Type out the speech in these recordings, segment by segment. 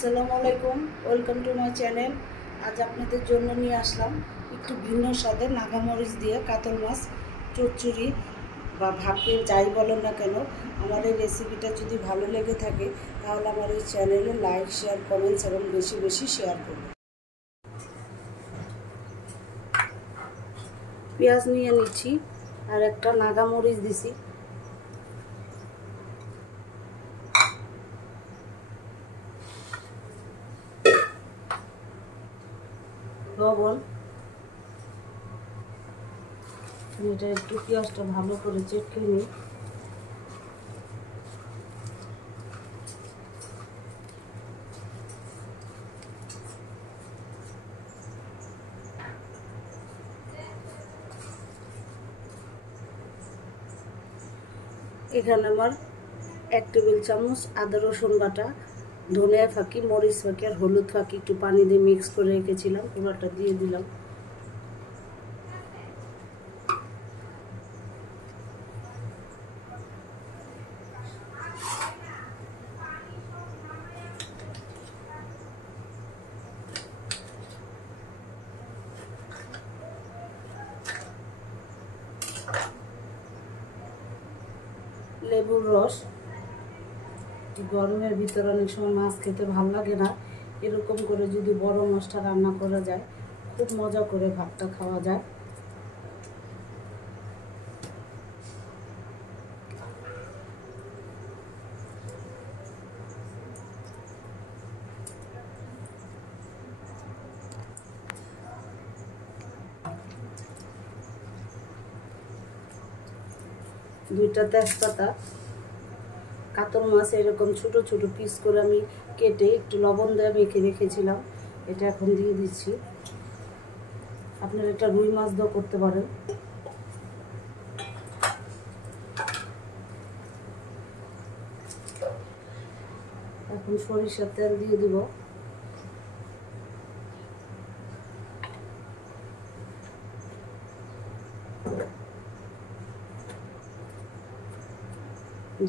আসসালামু আলাইকুম, welcome to my channel. আজ আপনাদের জন্য নিয়ে আসলাম একটু ভিন্ন স্বাদে নাগামরিচ দিয়ে কাতল মাছ চচ্চড়ি বা ভাপে যাই বলেন না কেন। আমার এই রেসিপিটা যদি ভালো লেগে থাকে তাহলে আমার এই চ্যানেলে লাইক, শেয়ার, কমেন্টস এবং বেশি বেশি শেয়ার করুন। পেঁয়াজ নিয়ে নিচ্ছি আর একটা নাগামরিচ দিছি, লবণ। এটা একটু পেঁয়াজটা ভালো করে চেটকে নিই। এখানে আমার 1 টেবিল চামচ আদা রসুন বাটা, ধনিয়া ফাঁকি, মরিচ ফাঁকি আর হলুদ ফাঁকি একটু পানি দিয়ে মিক্স করে রেখেছিলাম, পুরোটা দিয়ে দিলাম। লেবুর রস। গরমের ভিতরে অনেক সময় মাছ খেতে ভালো লাগে না, এরকম করে যদি বড় মাছটা রান্না করা যায় খুব মজা করে ভাতটা খাওয়া যায়। দুইটা তেজপাতা। কাতল মাছ এরকম ছোট ছোট পিস করে আমি কেটে একটু লবণ দিয়ে মেখে রেখেছিলাম, এটা এখন দিয়ে দিচ্ছি। আপনারা এটা রুই মাছ দিয়েও করতে পারেন। এখন সরিষার তেল দিয়ে দিব।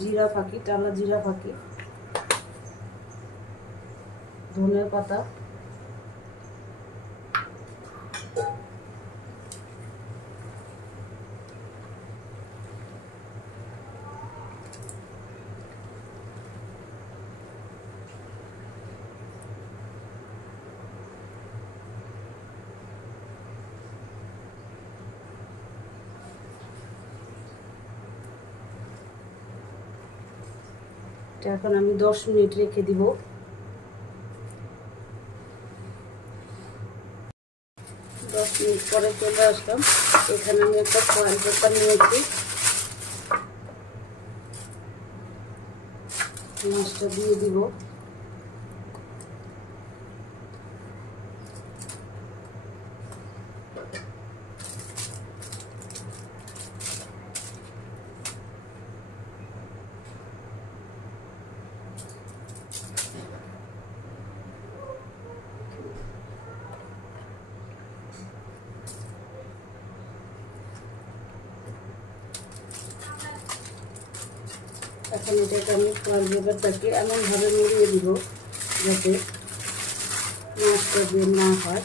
জিরা ফাঁকি, টালা জিরা ফাঁকি, ধনের পাতা, এখন আমি 10 মিনিট রেখে দিব। 10 মিনিট পরে চলে আসলাম। এখানে আমি একটা ফয়েল পেপার নিয়েছি, মাছটা দিয়ে দিব। এখন এটাকে আমি ফয়েল পেপারটাকে এমনভাবে মুড়িয়ে দিব যাতে মাছটা বের না হয়।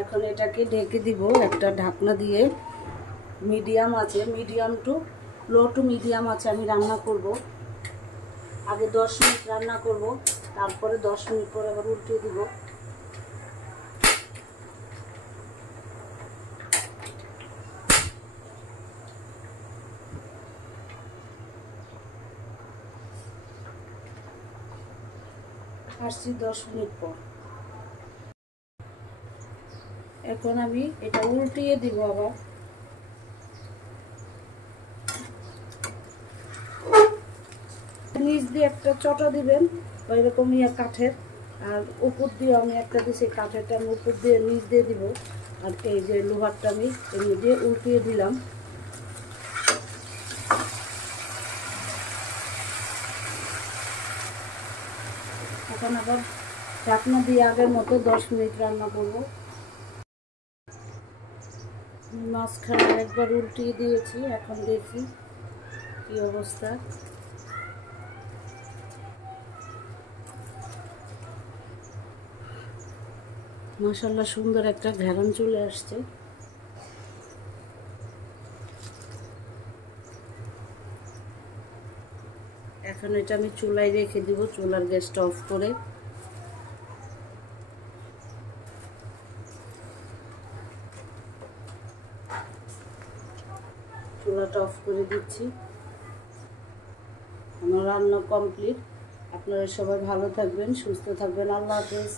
এখন এটাকে ঢেকে দিব একটা ঢাকনা দিয়ে। মিডিয়াম আছে, medium to low to medium আছে আমি রান্না করব। আগে 10 মিনিট রান্না করব, তারপরে 10 মিনিট পরে আবার উল্টিয়ে দিব। আসছি 10 মিনিট পর। এখন আমি এটা উল্টিয়ে দিব আবার। নিচ দিয়ে একটা চটা দিবেন এরকম কাঠের, আর উপর দিয়ে আমি একটা দিচ্ছি কাঠেরটা আমি উপর দিয়ে নিচ দিয়ে দিব। আর এই যে লোহারটা আমি এমনি দিয়ে উল্টিয়ে দিলাম। এখন আবার ঢাকনা দিয়ে আগের মতো 10 মিনিট রান্না করব। মাঝখানে একবার উল্টিয়ে দিয়েছি, এখন দেখি কি অবস্থা। মাশাআল্লাহ সুন্দর একটা ঘ্রাণ চলে আসছে। এখন এটা আমি চুলায় রেখে দিব, চুলার গ্যাসটা অফ করে। চুলাটা অফ করে দিচ্ছি। আমার রান্না কমপ্লিট। আপনারা সবাই ভালো থাকবেন, সুস্থ থাকবেন। আল্লাহ হাফেজ।